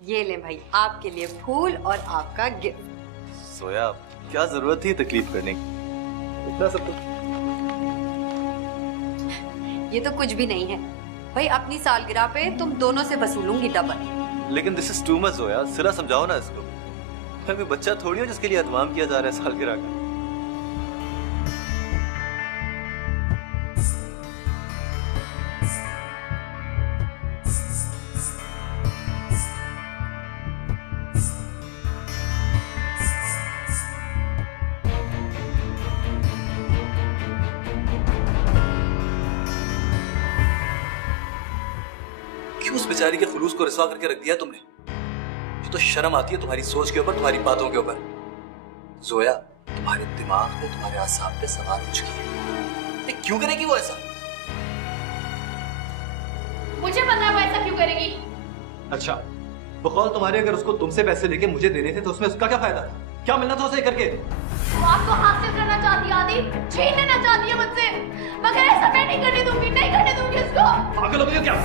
ये ले भाई, आपके लिए फूल और आपका गिफ्ट। सोया, क्या जरूरत थी तकलीफ करने की? इतना सब तो ये तो कुछ भी नहीं है भाई, अपनी सालगिरह पे तुम दोनों से वसूलूंगी डबल। लेकिन दिस इज टू मच सोया, सिरा समझाओ ना इसको। मैं कोई बच्चा थोड़ी हूँ जिसके लिए एहतमाम किया जा रहा है सालगिरह का। उस बेचारी के खुलूस को रिसवा करके रख दिया तुमने। ये तो शर्म आती है तुम्हारी सोच के ऊपर, तुम्हारी बातों के ऊपर। जोया, तुम्हारे दिमाग में, तुम्हारे आसाम पे सवाल उठ चुकी है। क्यों करेगी वो ऐसा? मुझे पता है वो ऐसा क्यों करेगी। अच्छा, बकौल तुम्हारे अगर उसको तुमसे पैसे लेके मुझे देने थे तो उसमें उसका क्या फायदा? क्या मिलना था उसे करके? वो आपको हासिल करना चाहती है आदि, छीन लेना चाहती है मुझसे, मगर ऐसा मैं नहीं करने दूंगी, नहीं करने दूंगी उसको। पागल हो गई हो क्या?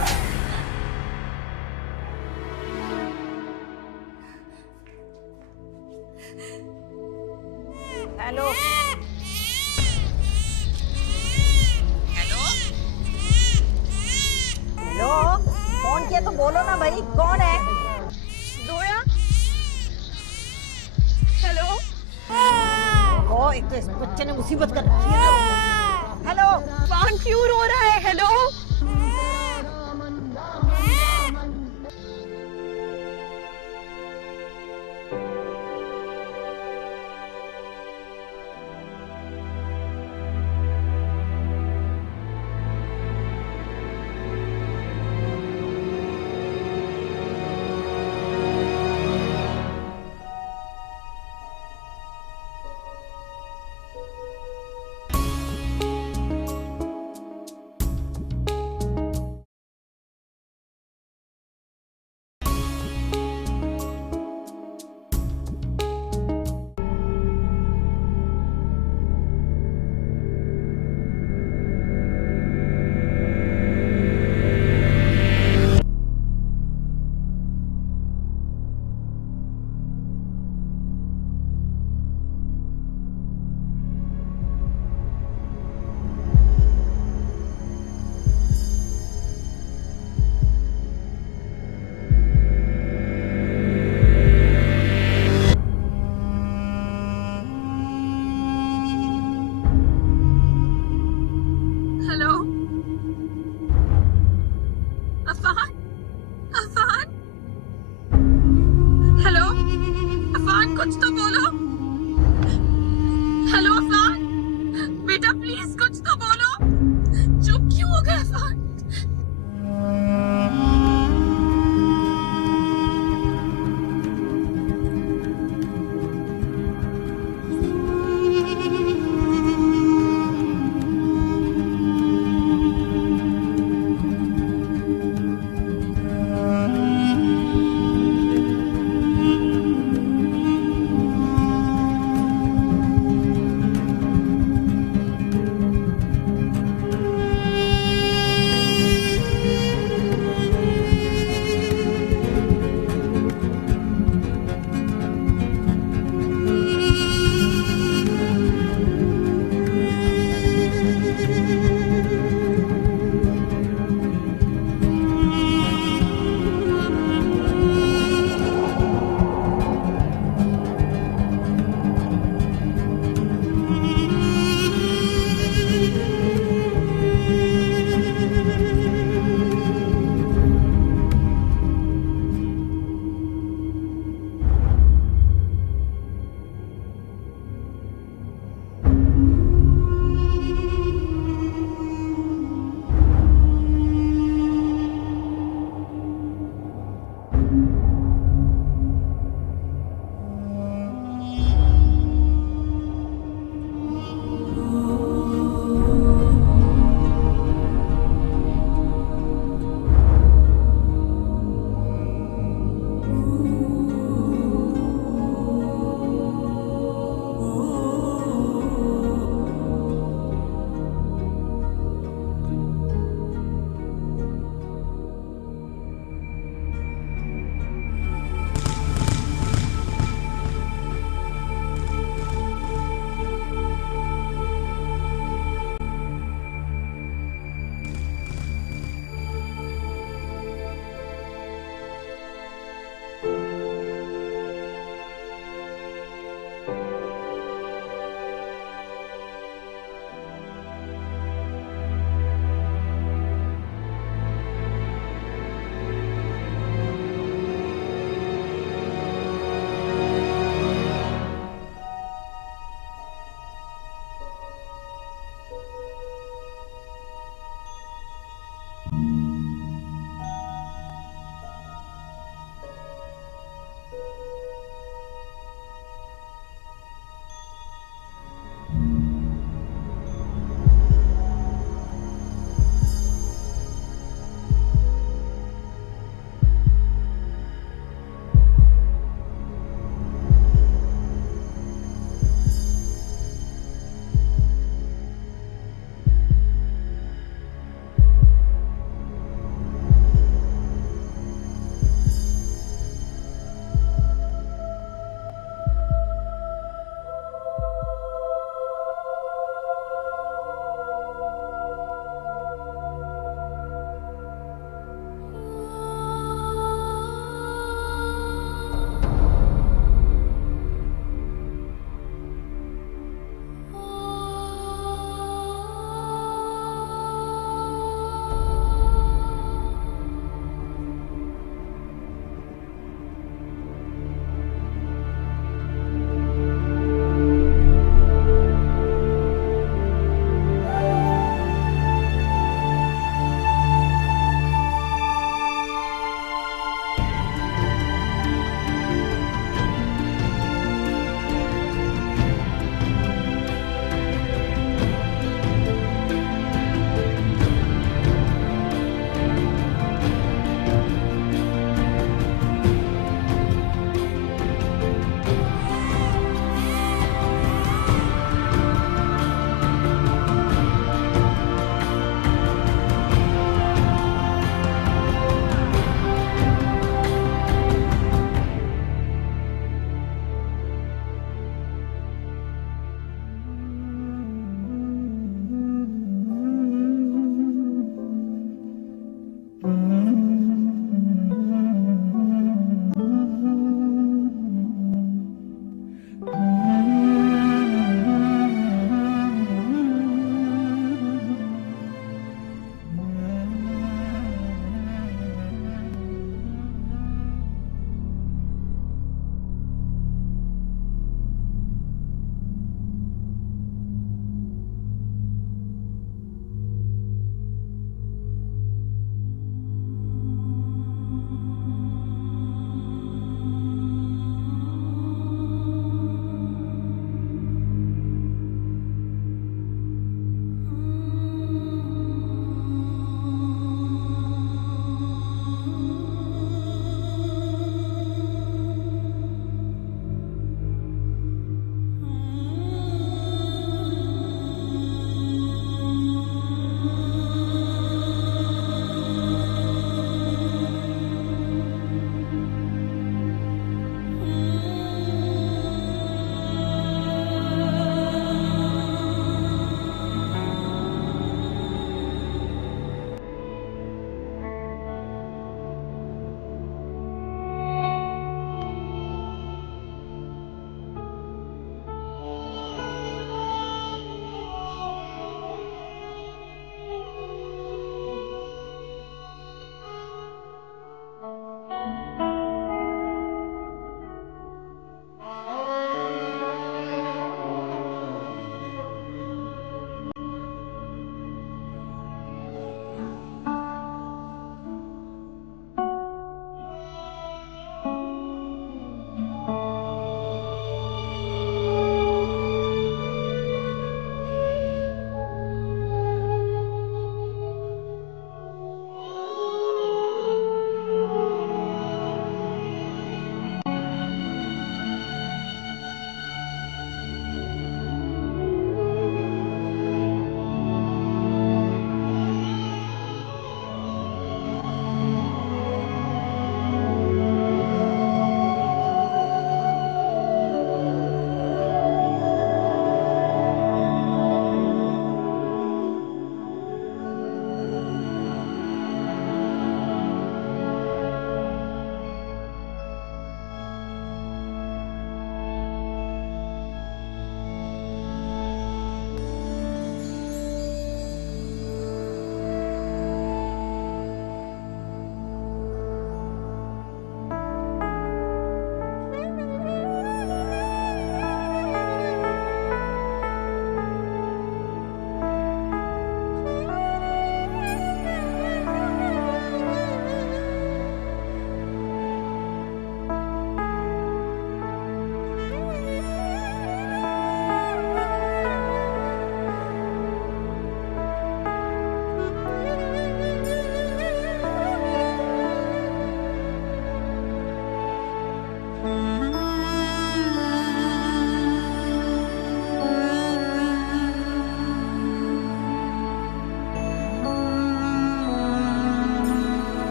हेलो हेलो हेलो, फोन किया तो बोलो ना भाई, कौन है? जोया। हेलो। ओ, एक तो इस बच्चे ने मुसीबत कर रखी है। हेलो, कौन क्यों रो रहा है? हेलो।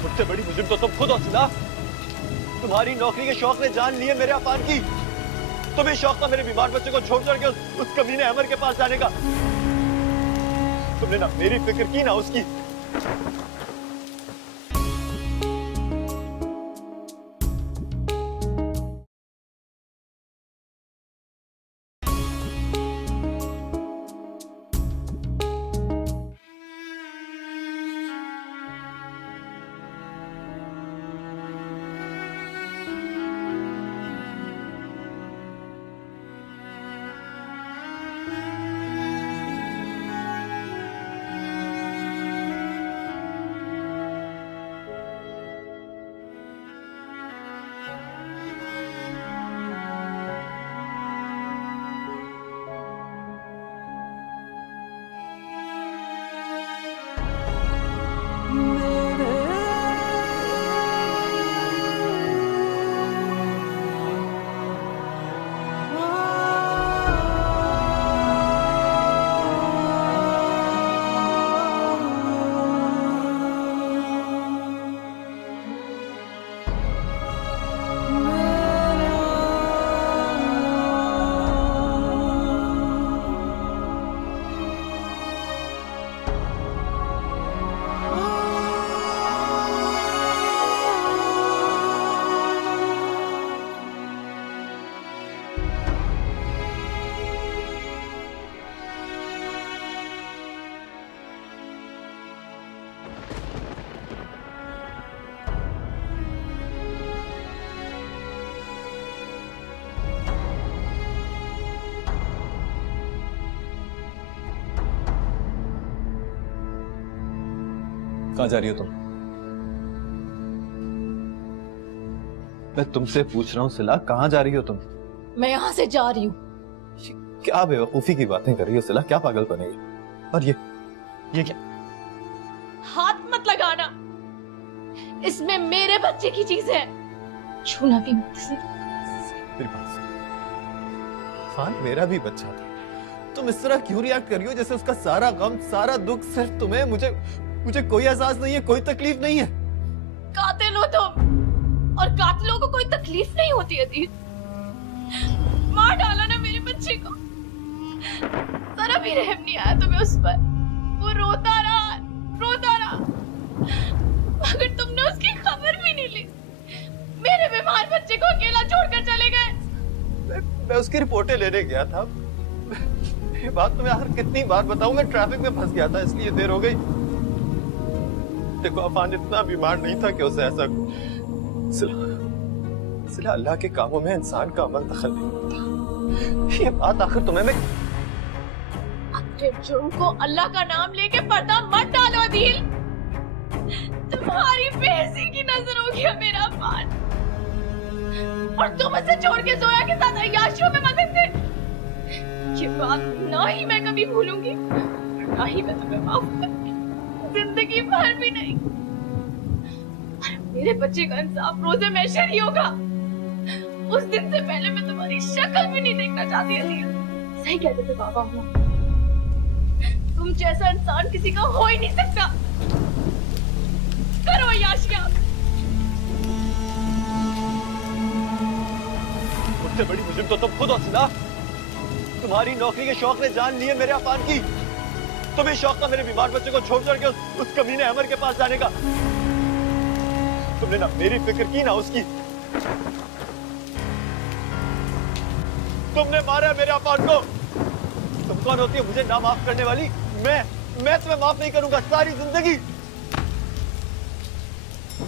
मुझसे बड़ी मुजरिम तो तुम खुद हो सिला। तुम्हारी नौकरी के शौक ने जान लिए मेरे अफान की। तुम्हें शौक था मेरे बीमार बच्चे को छोड़ के उस कमीने अमर के पास जाने का। तुमने ना मेरी फिक्र की ना उसकी। कहां जा रही हो तुम? मैं तुमसे पूछ रहा हूं सिला, कहां जा रही हो तुम? मैं यहाँ से जा रही हूँ। क्या बेवकूफी की बातें कर रही हो सिला? क्या पागल बनेगी? और ये क्या? हाथ मत लगाना, इसमें मेरे बच्चे की चीज है, छूना भी मत इसे। मेरी बात सुन, अफान मेरा भी बच्चा था। तुम इस तरह क्यों रिएक्ट कर रही हो जैसे उसका सारा गम सारा दुख सिर्फ तुम्हें? मुझे कोई एहसास नहीं है, कोई तकलीफ नहीं है। कातिल हो तुम, और कातिलों को कोई तकलीफ नहीं होती है। मार डाला ना मेरे बच्चे को, जरा भी रहम नहीं आया तुम्हें उस पर। वो रोता रहा, मगर तुमने उसकी खबर भी नहीं ली। मेरे बीमार बच्चे को अकेला छोड़कर चले गए। मैं उसकी रिपोर्टें लेने गया था। ये बात तुम्हें आखिर कितनी बार बताऊं? मैं ट्रैफिक में फंस गया था, इसलिए देर हो गई। देखो अफान इतना बीमार नहीं था कि उसे ऐसा सिला अल्लाह के कामों में इंसान का अमल दखल नहीं होता। ये बात आखिर तुम्हें मैं अपने जुर्म को अल्लाह का नाम लेके पर्दा मत डालो अदील। तुम्हारी बेइज्जती की नजर हो गया मेरा अफान, और तुम उसे छोड़ के जोया के साथ अय्याशियों में मगन थे। ये बात ना ही मैं कभी भूलूंगी, ना ही मैं तुम्हें माफ करूंगी, जिंदगी भर भी नहीं। मेरे बच्चे का इंसाफ रोजे महशर ही होगा। उस दिन से पहले मैं तुम्हारी शक्ल भी नहीं देखना चाहती थी। सही कहते थे बाबा, तुम जैसा इंसान किसी का हो ही नहीं सकता। करो याशिया। सबसे बड़ी मुजरिम तो तुम खुद हो सिला। तुम्हारी नौकरी के शौक ने जान ली है मेरे अफान की। तुम्हें शौक था मेरे बीमार बच्चे को छोड़ के उस कमीने अमर के पास जाने का। तुमने ना मेरी फिक्र की ना उसकी। तुमने मारा मेरे अफान को। तुम कौन होती है मुझे ना माफ करने वाली? मैं तुम्हें माफ नहीं करूंगा सारी जिंदगी।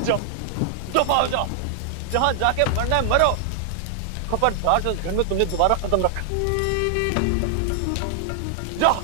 जाओ, दफा हो जाओ, जहां जाके मरना है मरो। खबरदार उस घर में तुमने दोबारा कदम रखा। जाओ।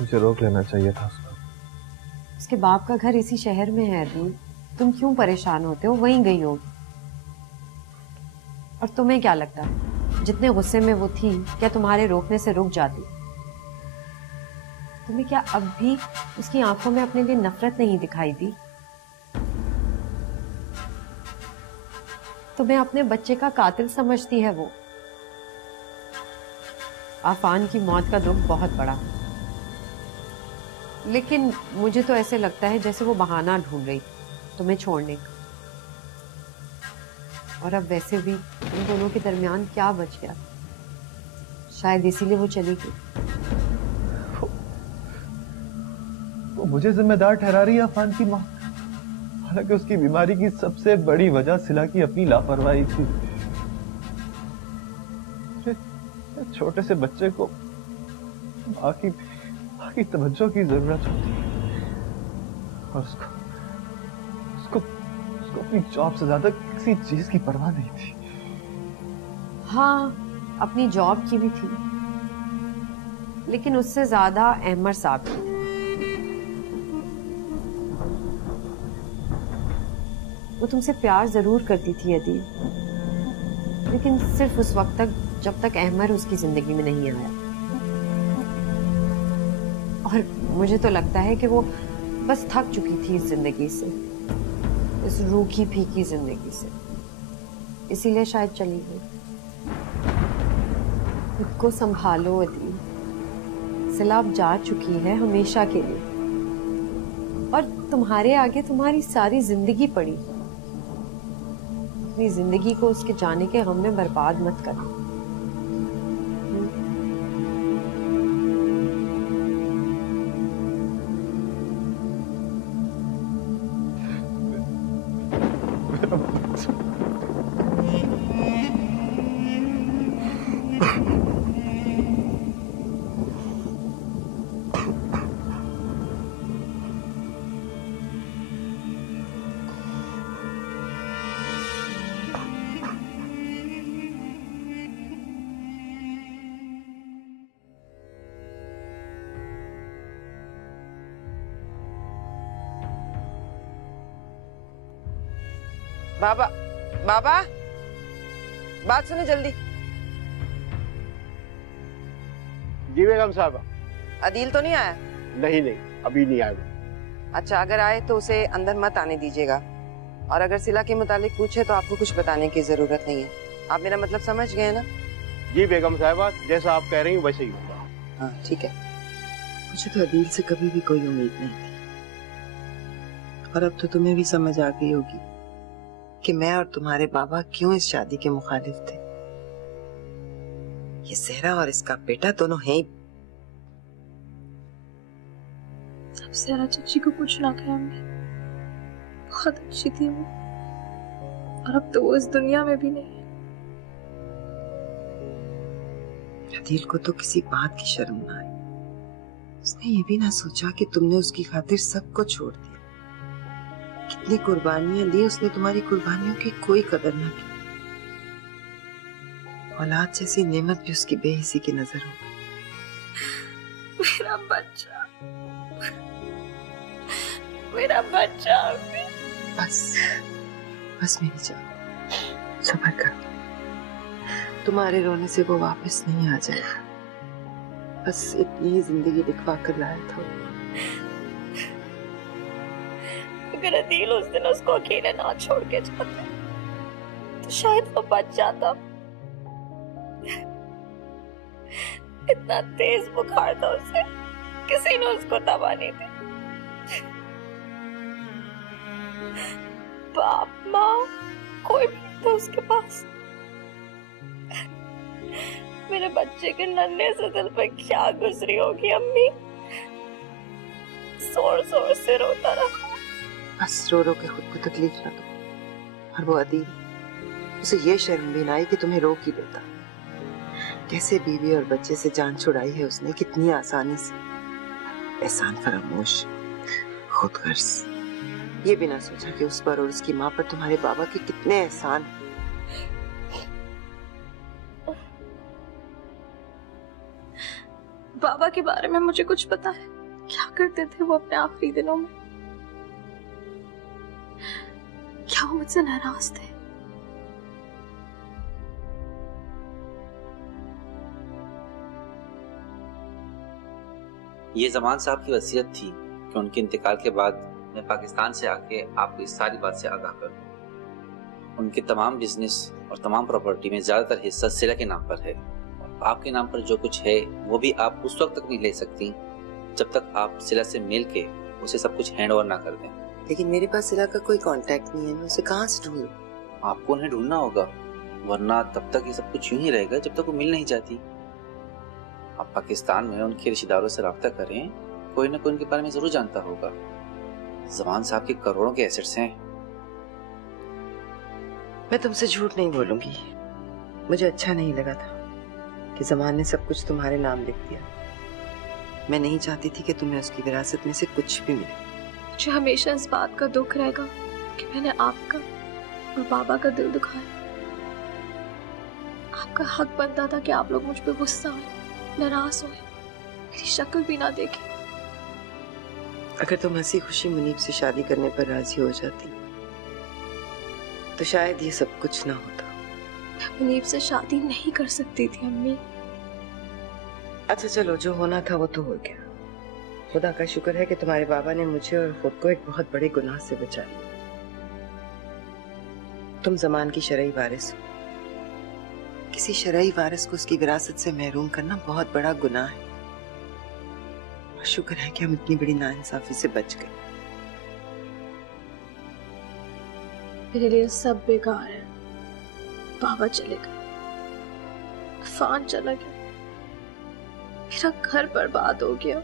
मुझे रोक लेना चाहिए था उसको। उसके बाप का घर इसी शहर में है अदील, तुम क्यों परेशान होते हो? वहीं गई हो। और तुम्हें क्या लगता है जितने गुस्से में वो थी, क्या तुम्हारे रोकने से रुक जाती? तुम्हें क्या अब भी उसकी आंखों में अपने लिए नफरत नहीं दिखाई दी? तुम्हें अपने बच्चे का कातिल समझती है वो। आफान की मौत का दुख बहुत बड़ा, लेकिन मुझे तो ऐसे लगता है जैसे वो बहाना ढूंढ रही तुम्हें छोड़ने का। और अब वैसे भी उन दोनों के दरमियान क्या बच गया? शायद इसीलिए वो चली गई। वो मुझे जिम्मेदार ठहरा रही है अफान की मौत, हालांकि उसकी बीमारी की सबसे बड़ी वजह सिला की अपनी लापरवाही थी। छोटे से बच्चे को माँ की तवज्जो की जरूरत होती है, और उसको अपनी जॉब से ज्यादा किसी चीज की परवाह नहीं थी। हाँ, अपनी जॉब की भी थी, लेकिन उससे ज्यादा अहमद साहब की। वो तुमसे प्यार जरूर करती थी अदील, लेकिन सिर्फ उस वक्त तक जब तक अहमद उसकी जिंदगी में नहीं आया। और मुझे तो लगता है कि वो बस थक चुकी थी इस जिंदगी से, इस रूखी फीकी जिंदगी से, इसीलिए शायद चली गई। खुद को संभालो अदील, सिला अब जा चुकी है हमेशा के लिए, और तुम्हारे आगे तुम्हारी सारी जिंदगी पड़ी। अपनी जिंदगी को उसके जाने के गम में बर्बाद मत करना। बाबा, बाबा, बात सुनो जल्दी। जी बेगम साहबा। अदील तो नहीं आया? नहीं, अभी नहीं आया। अच्छा, अगर आए तो उसे अंदर मत आने दीजिएगा, और अगर सिला के मुतालिक पूछे तो आपको कुछ बताने की जरूरत नहीं है। आप मेरा मतलब समझ गए ना? जी बेगम साहबा, जैसा आप कह रही हैं वैसे ही होगा। हाँ ठीक है। मुझे तो अदील से कभी भी कोई उम्मीद नहीं थी, और अब तो तुम्हें भी समझ आ गई होगी कि मैं और तुम्हारे बाबा क्यों इस शादी के मुखालिफ थे। ये सहरा और इसका बेटा दोनों हैं ही। अब सहरा चाची को कुछ ना कहा, मैं बहुत अच्छी थी वो, और अब तो वो इस दुनिया में भी नहीं है। अदील को तो किसी बात की शर्म ना आई। उसने ये भी ना सोचा कि तुमने उसकी खातिर सबको छोड़ दिया। कितनी कुर्बानियां दी उसने, तुम्हारी कुर्बानियों की कोई कदर न की। औलाद जैसी नेमत भी उसकी बेहिसी की नजर हो। मेरा बच्चा, मेरा बच्चा। बस मेरी जान, सब्र कर। तुम्हारे रोने से वो वापस नहीं आ जाएगा। बस इतनी ही जिंदगी दिखवा कर लाया था। अगर अदील उस दिन उसको अकेले ना छोड़ के जाते तो शायद वो बच जाता। इतना तेज बुखार था उसे, किसी ने उसको दवा नहीं दी। बाप माँ कोई भी नहीं था उसके पास। मेरे बच्चे के नन्हे से दिल पर क्या गुजरी होगी अम्मी। जोर जोर से रोता रहा। बस रो रो के खुद को तकलीफ ना दो। और वो अदील, उसे ये शर्म भी ना आई कि तुम्हें रोक ही देता। कैसे बीवी और बच्चे से जान छुड़ाई है उसने, कितनी आसानी से। एहसान फरामोश, खुदगर्ज। ये भी ना सोचा कि उस पर और उसकी माँ पर तुम्हारे बाबा के कितने एहसान हैं। बाबा के बारे में मुझे कुछ पता है? क्या करते थे वो अपने आखिरी दिनों में? क्या वो मुझसे नाराज थे? ये जमान साहब की वसीयत थी कि उनके इंतकाल के बाद मैं पाकिस्तान से आके आपको इस सारी बात से आगाह कर दूं। उनके तमाम बिजनेस और तमाम प्रॉपर्टी में ज्यादातर हिस्सा सिला के नाम पर है और आपके नाम पर जो कुछ है वो भी आप उस वक्त तक नहीं ले सकती जब तक आप सिला से मिल के उसे सब कुछ हैंड ओवर ना कर दें। लेकिन मेरे पास सिला का कोई कांटेक्ट नहीं है, मैं उसे कहाँ से ढूंढूं? आपको उन्हें ढूंढना होगा, वरना तब तक ये सब कुछ यूं ही रहेगा जब तक वो मिल नहीं जाती। आप पाकिस्तान में उनके रिश्तेदारों से राब्ता करें, कोई ना कोई उनके बारे में जरूर जानता होगा। जमान साहब के करोड़ों के एसेट्स हैं। मैं तुमसे झूठ नहीं बोलूंगी, मुझे अच्छा नहीं लगा था कि जमान ने सब कुछ तुम्हारे नाम लिख दिया। मैं नहीं चाहती थी कि तुम्हें उसकी विरासत में से कुछ भी मिले। मुझे हमेशा इस बात का दुख रहेगा कि मैंने आपका और बाबा का दिल दुखाया। आपका हक बनता था कि आप लोग मुझ पे गुस्सा हुए, नाराज हुए, मेरी शक्ल भी ना देखे। अगर तुम हंसी खुशी मुनीब से शादी करने पर राजी हो जाती तो शायद ये सब कुछ ना होता। मैं मुनीब से शादी नहीं कर सकती थी अम्मी। अच्छा चलो, जो होना था वो तो हो गया। खुदा का शुक्र है कि तुम्हारे बाबा ने मुझे और खुद को एक बहुत बड़े गुनाह से बचा लिया। तुम जमान की शरई वारिस हो। किसी शरई वारिस को उसकी विरासत से महरूम करना बहुत बड़ा गुनाह है। और शुक्र है कि हम इतनी बड़ी नाइंसाफी से बच गए। मेरे लिए सब बेकार है। बाबा चले गए, अफान चला गया, मेरा घर बर्बाद हो गया।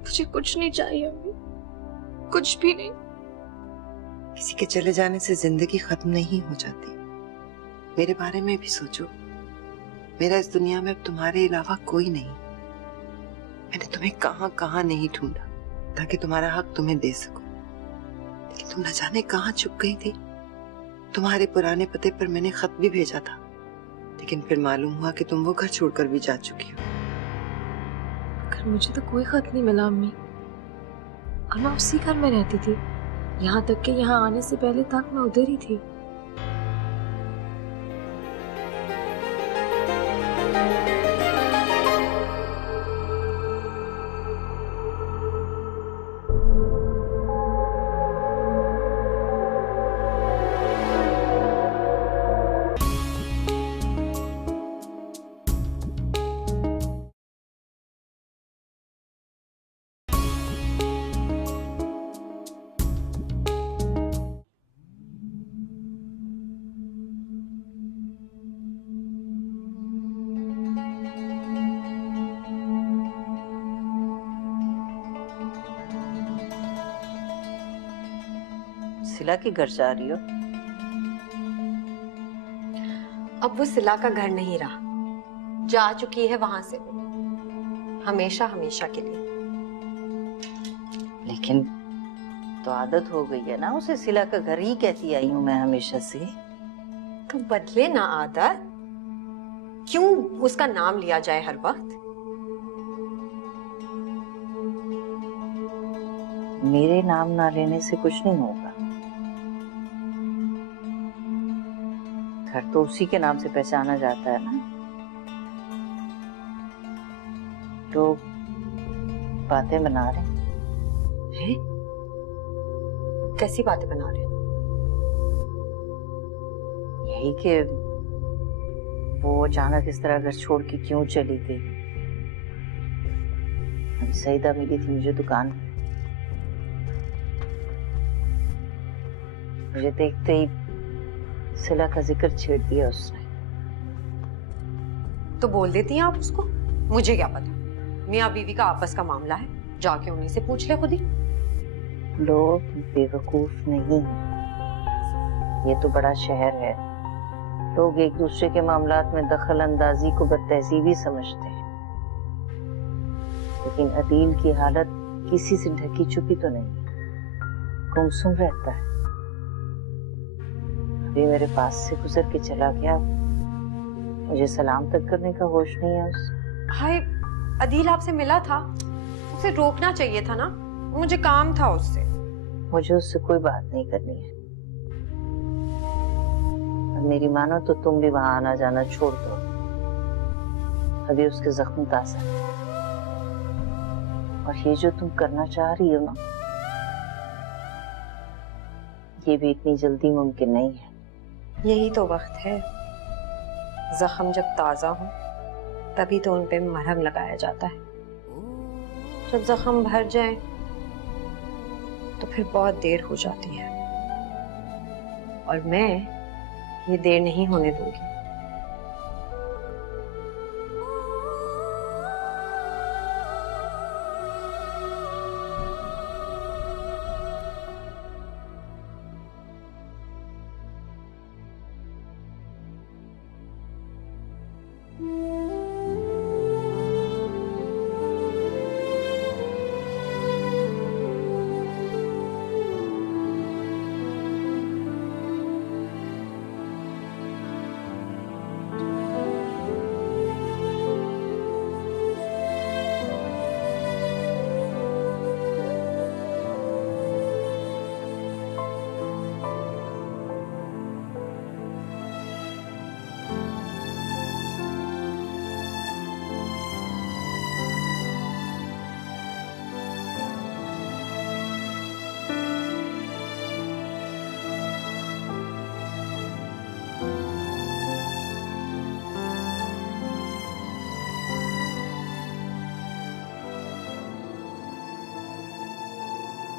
मुझे कुछ नहीं चाहिए अम्मी, कुछ भी नहीं। किसी के चले जाने से जिंदगी खत्म नहीं हो जाती। मेरे बारे में भी सोचो। मेरा इस दुनिया में अब तुम्हारे अलावा कोई नहीं। मैंने तुम्हें कहां कहां नहीं ढूंढा ताकि तुम्हारा हक तुम्हें दे सकूं, लेकिन तुम न जाने कहां छुप गई थी। तुम्हारे पुराने पते पर मैंने खत भी भेजा था, लेकिन फिर मालूम हुआ कि तुम वो घर छोड़कर भी जा चुकी हो। मगर मुझे तो कोई खत नहीं मिला अम्मी, और मैं उसी घर में रहती थी। यहाँ तक कि यहाँ आने से पहले तक मैं उधर ही थी। सिला के घर जा रही हो? अब वो सिला का घर नहीं रहा, जा चुकी है वहां से वो, हमेशा हमेशा के लिए। लेकिन तो आदत हो गई है ना, उसे सिला का घर ही कहती आई हूं मैं हमेशा से। तो बदले ना आदत, क्यों उसका नाम लिया जाए हर वक्त? मेरे नाम ना लेने से कुछ नहीं होगा। घर तो उसी के नाम से पहचाना जाता है ना। लोग बातें बना रहे हैं? कैसी बातें बना रहे हैं? यही कि वो अचानक इस तरह घर छोड़ के क्यों चली गई। अभी सईदा मिली थी मुझे दुकान में, मुझे देखते ही सिला का जिक्र छेड़ दिया उसने। तो बोल देती हैं आप उसको, मुझे क्या पता। मियाँ बीवी का आपस का मामला है, जाके उन्हीं से पूछ ले खुद ही। लोग बेवकूफ नहीं, ये तो बड़ा शहर है। लोग एक दूसरे के मामलात में दखल अंदाजी को बदतहजीबी समझते हैं, लेकिन अदील की हालत किसी से ढकी छुपी तो नहीं, गुमसुम रहता है। अभी मेरे पास से गुजर के चला गया, मुझे सलाम तक करने का होश नहीं है उससे। हाय, अदील आपसे मिला था, उसे रोकना चाहिए था ना, मुझे काम था उससे। मुझे उससे कोई बात नहीं करनी है। अब मेरी मानो तो तुम भी वहां आना जाना छोड़ दो। अभी उसके जख्म ताजा है, और ये जो तुम करना चाह रही हो ना, ये भी इतनी जल्दी मुमकिन नहीं है। यही तो वक्त है, जख्म जब ताजा हो तभी तो उन पे मरहम लगाया जाता है। जब जख्म भर जाए तो फिर बहुत देर हो जाती है, और मैं ये देर नहीं होने दूंगी।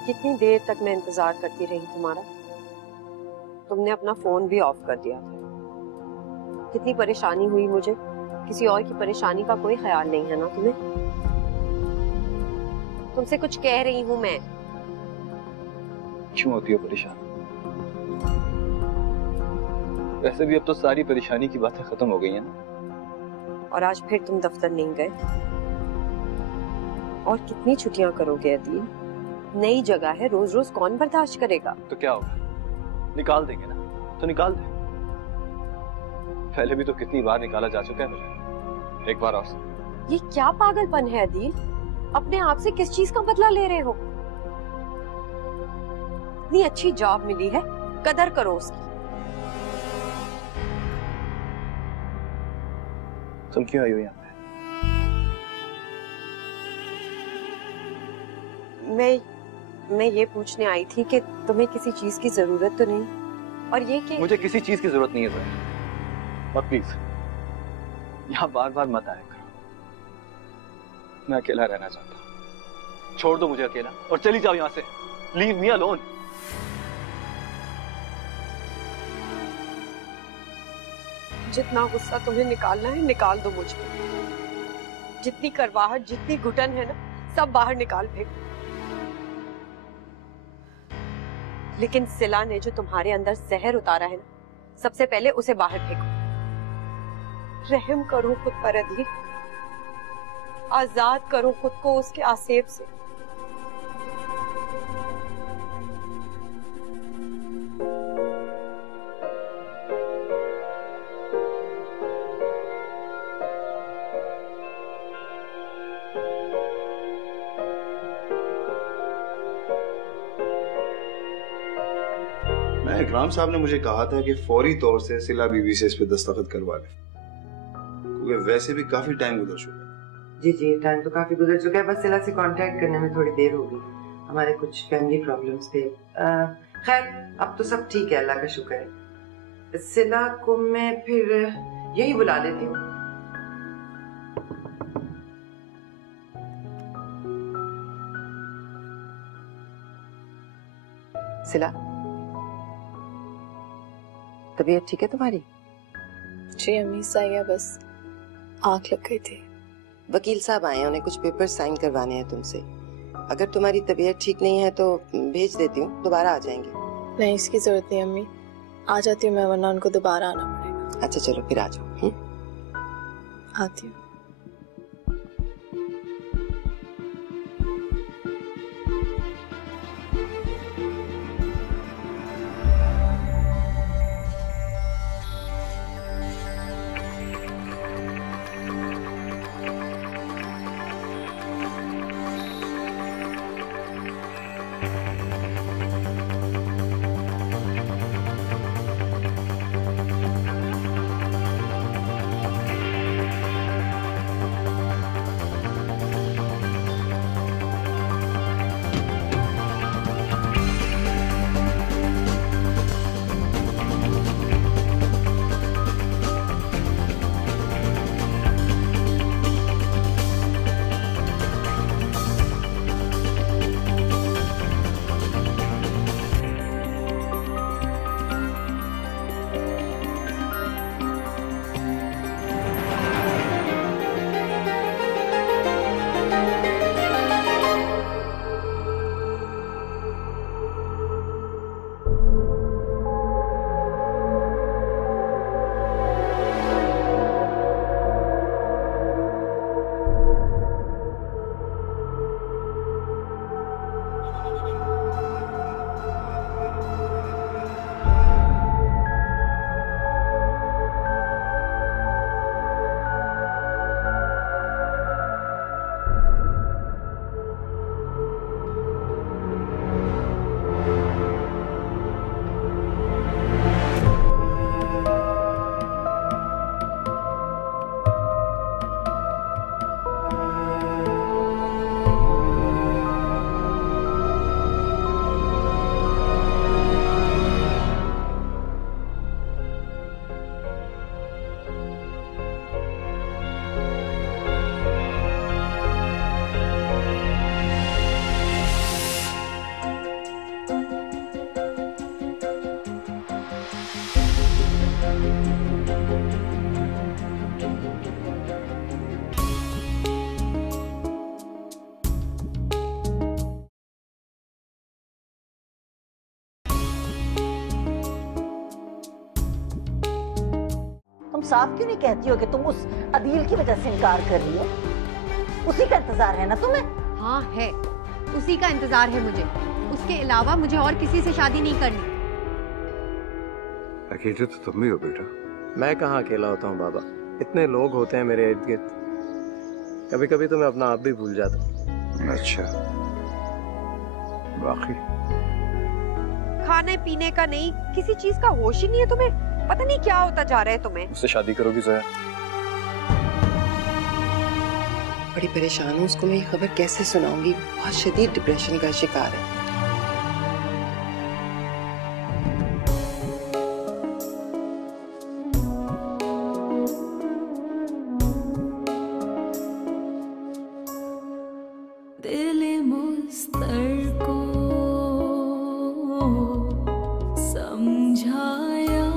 कितनी देर तक मैं इंतजार करती रही तुम्हारा। तुमने अपना फोन भी ऑफ कर दिया था। कितनी परेशानी हुई मुझे, किसी और की परेशानी का कोई ख्याल नहीं है ना तुम्हें। तुमसे कुछ कह रही हूँ मैं। क्यों होती हो परेशान? वैसे भी अब तो सारी परेशानी की बातें खत्म हो गई हैं ना। और आज फिर तुम दफ्तर नहीं गए। और कितनी छुट्टियां करोगे अदील? नई जगह है, रोज रोज कौन बर्दाश्त करेगा? तो क्या होगा, निकाल देंगे ना, तो निकाल दे। पहले भी तो कितनी बार निकाला जा चुका है मुझे, एक बार और। ये क्या पागलपन है अदील? अपने आप से किस चीज का बदला ले रहे हो? इतनी अच्छी जॉब मिली है, कदर करो उसकी। तुम क्यों आई हो यहाँ पे? मैं ये पूछने आई थी कि तुम्हें किसी चीज की जरूरत तो नहीं, और ये कि मुझे किसी चीज की जरूरत नहीं है तुम्हें। और प्लीज यहाँ बार बार मत आया करो। मैं अकेला रहना चाहता हूँ। छोड़ दो मुझे अकेला और चली जाओ यहाँ से। Leave me alone. जितना गुस्सा तुम्हें निकालना है निकाल दो मुझ पे। जितनी करवाहट, जितनी घुटन है ना, सब बाहर निकाल फेंको। लेकिन सिला ने जो तुम्हारे अंदर जहर उतारा है ना, सबसे पहले उसे बाहर फेंको। रहम करो खुद पर अदील, आजाद करो खुद को उसके आसेब से। इकराम साहब ने मुझे कहा था कि फौरी तौर से सिला बीवी से इस पे दस्तखत करवा लें, क्योंकि वैसे भी काफी टाइम गुजर चुका है। जी जी, टाइम तो काफी गुजर चुका है। बस सिला से कांटेक्ट करने में थोड़ी देर होगी, हमारे कुछ फैमिली प्रॉब्लम्स थे। खैर अब तो सब ठीक है, अल्लाह का शुक्र है। सिला को मैं फिर यही बुला लेती हूँ। सिला, तबीयत ठीक है तुम्हारी? जी अम्मी, सही है, बस आंख लग गई थी। वकील साहब आए हैं, उन्हें कुछ पेपर साइन करवाने हैं तुमसे। अगर तुम्हारी तबीयत ठीक नहीं है तो भेज देती हूँ, दोबारा आ जाएंगे। नहीं, इसकी जरूरत नहीं अम्मी, आ जाती हूँ मैं, वरना उनको दोबारा आना पड़ेगा। अच्छा चलो फिर आ जाओ। आती हूँ। तुम साफ क्यों नहीं कहती हो कि तुम उस अदील की वजह से इनकार कर रही हो? उसी का इंतजार है ना तुम्हें? हाँ है, उसी का इंतजार है मुझे। उसके अलावा मुझे और किसी से शादी नहीं करनी। अकेले तो तुम भी हो बेटा। मैं कहाँ अकेला होता हूँ बाबा, इतने लोग होते हैं मेरे इर्द गिर्द, कभी कभी तो मैं अपना आप भी भूल जाता हूँ। अच्छा, बाकी खाने पीने का नहीं, किसी चीज का होश ही नहीं है तुम्हें। पता नहीं क्या होता जा रहा है तुम्हें। उससे शादी करोगी जोया? बड़ी परेशान हूँ, उसको मैं ये खबर कैसे सुनाऊंगी। बहुत शदीद डिप्रेशन का शिकार है। दिल मुस्तर को समझाया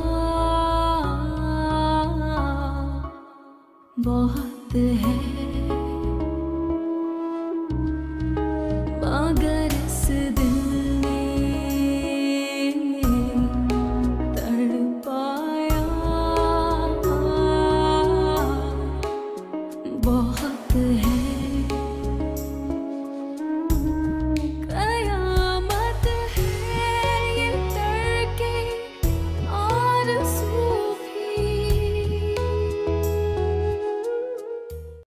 बहुत है।